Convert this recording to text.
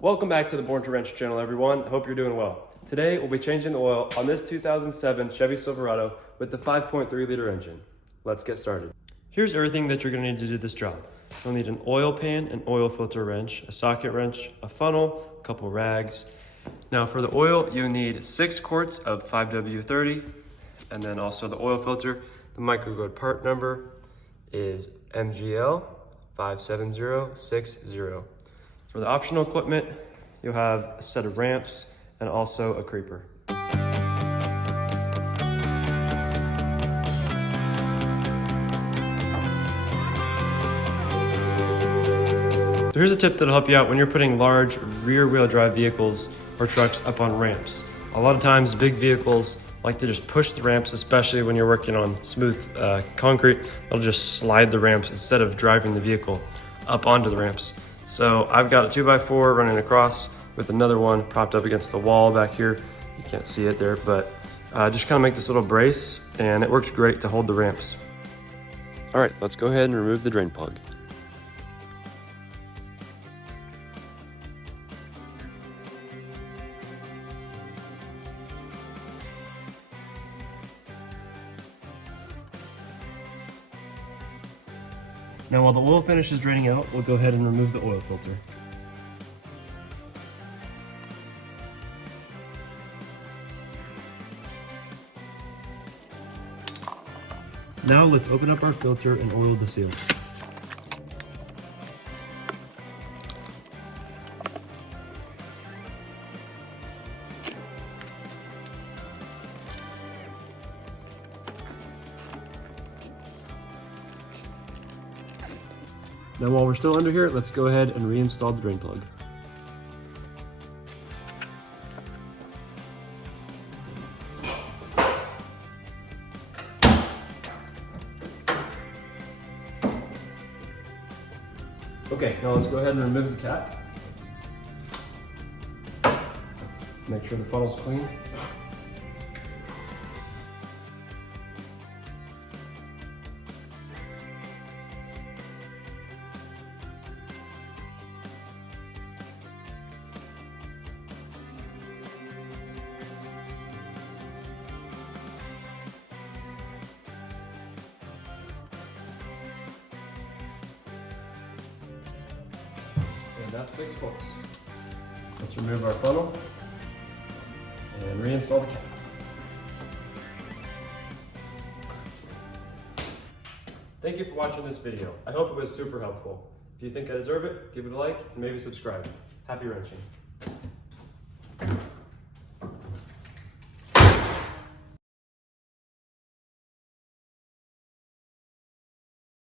Welcome back to the Born to Wrench channel, everyone. I hope you're doing well. Today, we'll be changing the oil on this 2007 Chevy Silverado with the 5.3 liter engine. Let's get started. Here's everything that you're gonna need to do this job. You'll need an oil pan, an oil filter wrench, a socket wrench, a funnel, a couple rags. Now for the oil, you need 6 quarts of 5W30, and then also the oil filter. The microgode part number is MGL 57060. For the optional equipment, you'll have a set of ramps and also a creeper. So here's a tip that'll help you out when you're putting large rear-wheel drive vehicles or trucks up on ramps. A lot of times big vehicles like to just push the ramps, especially when you're working on smooth concrete. They'll just slide the ramps instead of driving the vehicle up onto the ramps. So I've got a 2x4 running across with another one propped up against the wall back here. You can't see it there, but just kind of make this little brace, and it works great to hold the ramps. All right, let's go ahead and remove the drain plug. Now while the oil finishes draining out, we'll go ahead and remove the oil filter. Now let's open up our filter and oil the seal. Now while we're still under here, let's go ahead and reinstall the drain plug. Okay, now let's go ahead and remove the cap. Make sure the funnel's clean. And that's 6 quarts. Let's remove our funnel and reinstall the cap. Thank you for watching this video. I hope it was super helpful. If you think I deserve it, give it a like and maybe subscribe. Happy wrenching.